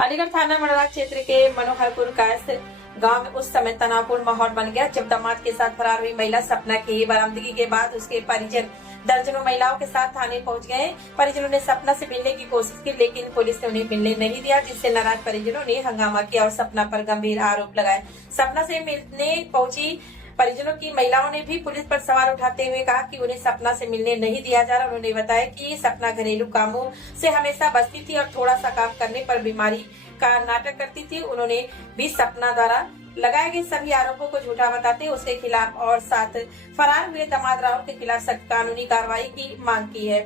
अलीगढ़ थाना मडरा क्षेत्र के मनोहरपुर कायस्थ गांव में उस समय तनावपूर्ण माहौल बन गया जब दामाद के साथ फरार हुई महिला सपना की बरामदगी के बाद उसके परिजन दर्जनों महिलाओं के साथ थाने पहुंच गए। परिजनों ने सपना से मिलने की कोशिश की लेकिन पुलिस ने उन्हें मिलने नहीं दिया, जिससे नाराज परिजनों ने हंगामा किया और सपना पर गंभीर आरोप लगाए। सपना से मिलने पहुंची परिजनों की महिलाओं ने भी पुलिस पर सवाल उठाते हुए कहा कि उन्हें सपना से मिलने नहीं दिया जा रहा। उन्होंने बताया कि सपना घरेलू कामों से हमेशा बचती थी और थोड़ा सा काम करने पर बीमारी का नाटक करती थी। उन्होंने भी सपना द्वारा लगाए गए सभी आरोपों को झूठा बताते उसके खिलाफ और साथ फरार हुए दामाद राहुल के खिलाफ सख्त कानूनी कार्रवाई की मांग की है।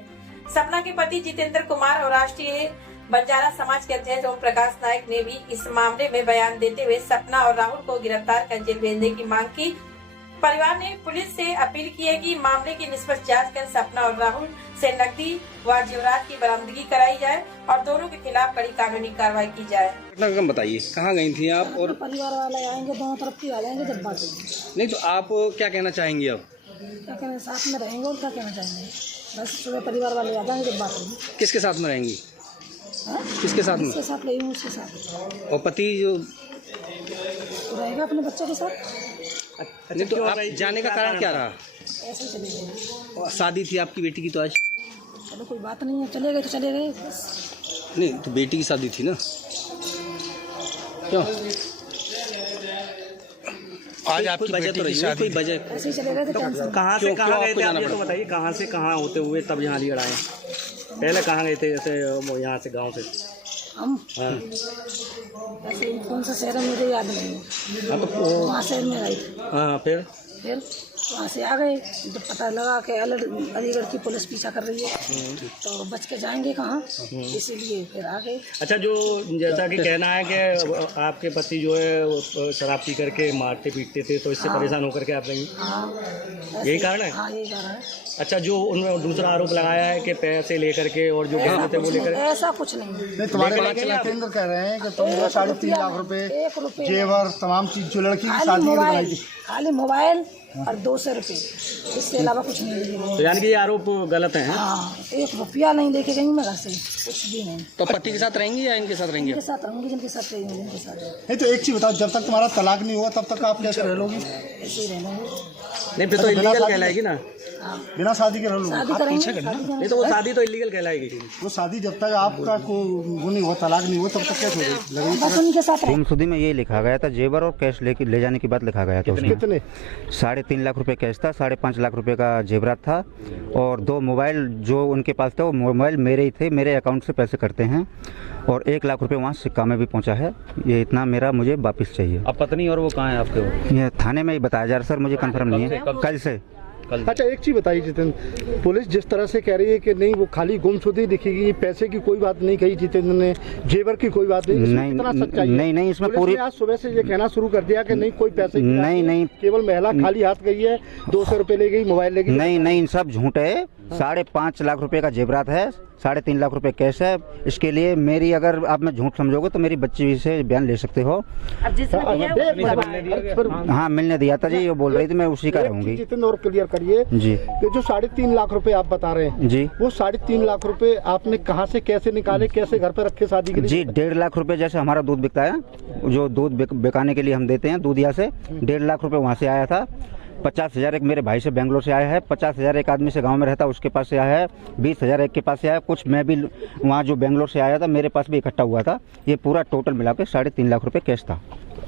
सपना के पति जितेंद्र कुमार और राष्ट्रीय बंजारा समाज के अध्यक्ष ओम प्रकाश नायक ने भी इस मामले में बयान देते हुए सपना और राहुल को गिरफ्तार कर जेल भेजने की मांग की। परिवार ने पुलिस से अपील की है कि मामले की निष्पक्ष जांच कर सपना और राहुल से नकदी व जेवरात की बरामदगी कराई जाए और दोनों के खिलाफ कड़ी कानूनी कार्रवाई की जाए। घटना बताइए, कहाँ गई थी आप? और परिवार वाले आएंगे, दोनों तरफ की आ जाएंगे जब बात होगी। नहीं तो आप क्या कहना चाहेंगे अब? क्या कहना, साथ में रहेंगे और क्या कहना चाहेंगे। बस सुबह परिवार वाले आ जाएंगे जब बात होगी। किसके साथ में रहेंगी? किसके साथ में? उसके साथ रहेंगे, उसके साथ। और पति जो रहेगा अपने बच्चों के साथ। नहीं तो आप जाने का कारण क्या रहा? ऐसे चले गए। शादी थी आपकी बेटी की तो आज? चलो कोई बात नहीं है, चले गए तो चले गए बस। नहीं तो बेटी की शादी थी ना, क्यों आज आपकी बेटी की शादी? कोई वजह? ऐसे ही चले गए थे। टेंशन कहाँ से कहाँ गए थे आप ये तो पड़ा? बताइए, कहाँ से कहाँ होते हुए तब यहाँ अलीगढ़ आए? पहले कहाँ गए थे जैसे यहाँ से गांव से? हम हाँ ऐसे ही कौन सा शहर है मुझे याद नहीं है। वहाँ शहर में गए थे, हाँ फिर वहाँ से आ गए। जब पता लगा कि अलीगढ़ की पुलिस पीछा कर रही है तो बच के जाएंगे कहाँ, इसीलिए फिर आ गए। अच्छा, जो जैसा कि कहना है कि आपके पति जो है वो शराब पी करके मारते पीटते थे तो इससे परेशान होकर के आप नहीं? हाँ यही कारण है? हाँ यही कारण है। अच्छा, जो उन्होंने दूसरा आरोप लगाया है कि पैसे लेकर के और जो गहने थे वो लेकर, ऐसा कुछ नहीं। तुम्हारे केंद्र कह रहे हैं कि तुम 3.5 लाख रुपए जेवर तमाम चीज जो लड़की की शादी में बनाई थी, खाली मोबाइल और 200 रुपये, इसके अलावा कुछ नहीं। तो यानी कि ये आरोप गलत है? हाँ, 1 रुपया नहीं लेके गई मैं घर से, कुछ भी नहीं। तो पति के साथ रहेंगी या इनके साथ रहेंगी? इनके साथ रहूंगी, जिनके साथ रहेंगे उनके साथ। नहीं तो एक चीज बताओ, जब तक तुम्हारा तलाक नहीं हुआ तब तक आप कैसे रह लोगी? ऐसे ही रहना है। नहीं फिर तो इलीगल कहलाएगी ना, बिना शादी के रह लोगे? शादी करेंगे, नहीं तो वो शादी तो इलीगल कहलाएगी। वो शादी जब तक आपका वो नहीं हुआ, तलाक नहीं हुआ, तब तक कैसे होगी? बस उनके साथ रहेंगे। गुमशुदगी में ये लिखा गया था, जेवर और कैश ले जाने की बात लिखा गया था उसमें। कितने? 3.5 लाख रुपए कैश था, 5.5 लाख रुपए का जेवरात था और 2 मोबाइल जो उनके पास थे वो मोबाइल मेरे ही थे, मेरे अकाउंट से पैसे करते हैं और 1 लाख रुपए वहाँ सिक्का में भी पहुँचा है। ये इतना मेरा मुझे वापस चाहिए। अब पत्नी और वो कहाँ है आपके? ये थाने में ही बताया जा रहा सर, मुझे कंफर्म नहीं है। कल से। अच्छा एक चीज बताइए जितेंद्र, पुलिस जिस तरह से कह रही है कि नहीं वो खाली गुमशुदगी दिखेगी, पैसे की कोई बात नहीं कही जितेंद्र ने, जेवर की कोई बात नहीं, इसमें कितना सच्चाई है? नहीं इसमें पुलिस पूरी ने आज सुबह से ये कहना शुरू कर दिया कि नहीं कोई पैसे की बात नहीं केवल महिला खाली हाथ गई है, 200 रुपए ले गई, मोबाइल ले गई। नहीं सब झूठ है। 5.5 लाख रुपए का जेवरात है, 3.5 लाख रुपए कैश है। इसके लिए मेरी अगर आप मैं झूठ समझोगे तो मेरी बच्ची से बयान ले सकते हो। हाँ मिलने दिया था जी, वो बोल रही थी, मैं उसी का रहूंगी। जितेंद्र और क्लियर करिए जी, कि जो 3.5 लाख रुपए आप बता रहे हैं जी, वो 3.5 लाख रुपए आपने कहाँ से कैसे निकाले, कैसे घर पे रखे शादी के लिए? जी 1.5 लाख रुपए जैसे हमारा दूध बिकता है, जो दूध बिकाने के लिए हम देते हैं दूधिया से, 1.5 लाख रुपए वहाँ से आया था। 50,000 एक मेरे भाई से बेंगलोर से आया है, 50,000 एक आदमी से गांव में रहता उसके पास से आया है, 20,000 एक के पास से आया, कुछ मैं भी वहाँ जो बेंगलोर से आया था मेरे पास भी इकट्ठा हुआ था। ये पूरा टोटल मिला के 3.5 लाख रुपए कैश था।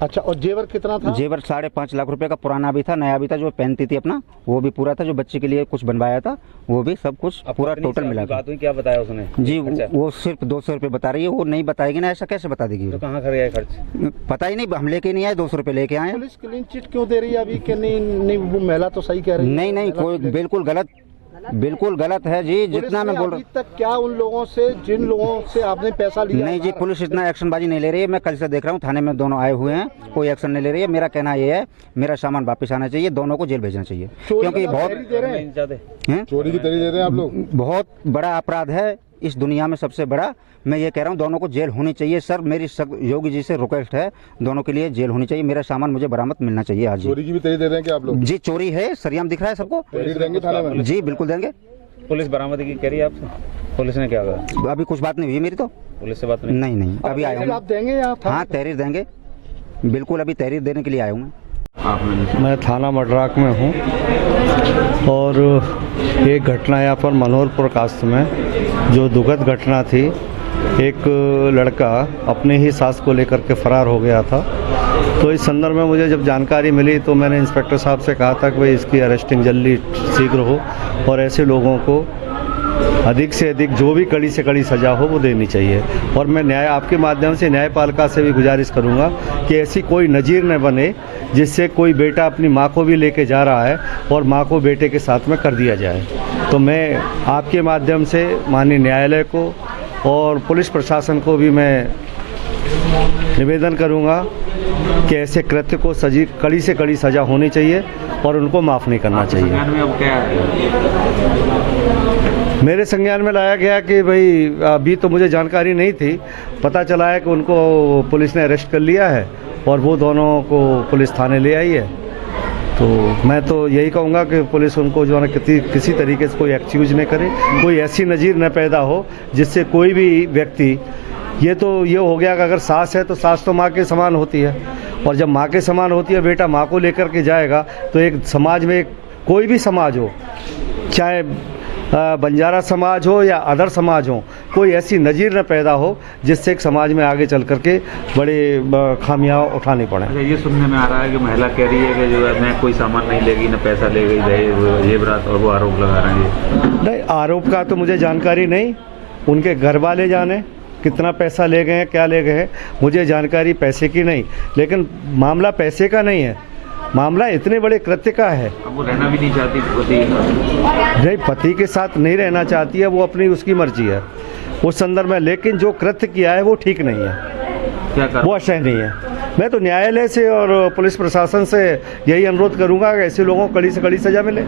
अच्छा, और जेवर कितना था? जेवर 5.5 लाख रुपए का पुराना भी था, नया भी था, जो पहनती थी अपना वो भी पूरा था, जो बच्चे के लिए कुछ बनवाया था वो भी, सब कुछ पूरा टोटल मिला के। क्या बताया उसने? जी वो सिर्फ 200 रुपए बता रही है, वो नहीं बताएगी ना, ऐसा कैसे बता देगी? तो कहाँ कर गया खर्च? पता ही नहीं, हम लेके नहीं आए, 200 रुपए लेके आए। पुलिस क्लीन चिट क्यों दे रही है अभी कि नहीं वो महिला तो सही कह रही है? नहीं कोई बिल्कुल गलत है जी, जितना मैं बोल रहा हूँ। अभी तक क्या उन लोगों से, जिन लोगों से आपने पैसा लिया? नहीं जी, पुलिस इतना एक्शन बाजी नहीं ले रही है। मैं कल से देख रहा हूँ थाने में दोनों आए हुए हैं, कोई एक्शन नहीं ले रही है। मेरा कहना ये है, मेरा सामान वापस आना चाहिए, दोनों को जेल भेजना चाहिए, क्योंकि बहुत चोरी की तरी दे रहे हैं आप लोग। बहुत बड़ा अपराध है इस दुनिया में, सबसे बड़ा। मैं ये कह रहा हूँ दोनों को जेल होनी चाहिए सर, मेरी योगी जी से रिक्वेस्ट है, दोनों के लिए जेल होनी चाहिए। मेरा सामान मुझे बरामद मिलना चाहिए आज। चोरी की भी तरी दे रहे हैं क्या आप लोग? जी चोरी है, सरियाम दिख रहा है सबको। देंगे थाने में? जी बिल्कुल देंगे। पुलिस बरामदगी करी आपसे? पुलिस ने क्या कहा? अभी कुछ बात नहीं हुई मेरी तो। पुलिस से बात नहीं? नहीं अभी आया हूँ। आप देंगे या हाँ तहरीर देंगे, बिल्कुल अभी तहरीर देने के लिए आया हूँ मैं। मैं थाना मडराक में हूँ और एक घटना यहाँ पर मनोहरपुर कास्ट में जो दुखद घटना थी, एक लड़का अपने ही सास को लेकर के फरार हो गया था। तो इस संदर्भ में मुझे जब जानकारी मिली तो मैंने इंस्पेक्टर साहब से कहा था कि भाई इसकी अरेस्टिंग जल्दी शीघ्र हो और ऐसे लोगों को अधिक से अधिक जो भी कड़ी से कड़ी सज़ा हो वो देनी चाहिए। और मैं आपके माध्यम से न्यायपालिका से भी गुजारिश करूंगा कि ऐसी कोई नज़ीर न बने जिससे कोई बेटा अपनी माँ को भी लेके जा रहा है और माँ को बेटे के साथ में कर दिया जाए। तो मैं आपके माध्यम से माननीय न्यायालय को और पुलिस प्रशासन को भी मैं निवेदन करूंगा कि ऐसे कृत्य को कड़ी से कड़ी सज़ा होनी चाहिए और उनको माफ़ नहीं करना चाहिए। में अब क्या है? मेरे संज्ञान में लाया गया कि भाई अभी तो मुझे जानकारी नहीं थी, पता चला है कि उनको पुलिस ने अरेस्ट कर लिया है और वो दोनों को पुलिस थाने ले आई है। तो मैं तो यही कहूँगा कि पुलिस उनको जो है किसी तरीके से कोई एक्सक्यूज न करे, कोई ऐसी नज़ीर न पैदा हो जिससे कोई भी व्यक्ति, ये हो गया कि अगर सास है तो सास तो माँ के समान होती है और जब माँ के समान होती है बेटा माँ को लेकर के जाएगा तो एक समाज में कोई भी समाज हो, चाहे बंजारा समाज हो या अदर समाज हो, कोई ऐसी नज़ीर न पैदा हो जिससे एक समाज में आगे चल करके बड़े खामियां उठानी पड़े। ये सुनने में आ रहा है कि महिला कह रही है कि जो है मैं कोई सामान नहीं लेगी, न पैसा ले गई, जेवरात, और वो आरोप लगा रहे हैं। नहीं, आरोप का तो मुझे जानकारी नहीं, उनके घर वाले जाने कितना पैसा ले गए हैं, क्या ले गए हैं, मुझे जानकारी पैसे की नहीं। लेकिन मामला पैसे का नहीं है, मामला इतने बड़े कृत्य का है। अब वो रहना भी नहीं चाहती पति? नहीं, पति के साथ नहीं रहना चाहती है, वो अपनी उसकी मर्जी है उस संदर्भ में, लेकिन जो कृत्य किया है वो ठीक नहीं है, क्या कर? वो अक्षय नहीं है। मैं तो न्यायालय से और पुलिस प्रशासन से यही अनुरोध करूंगा कि ऐसे लोगों को कड़ी से कड़ी सजा मिले।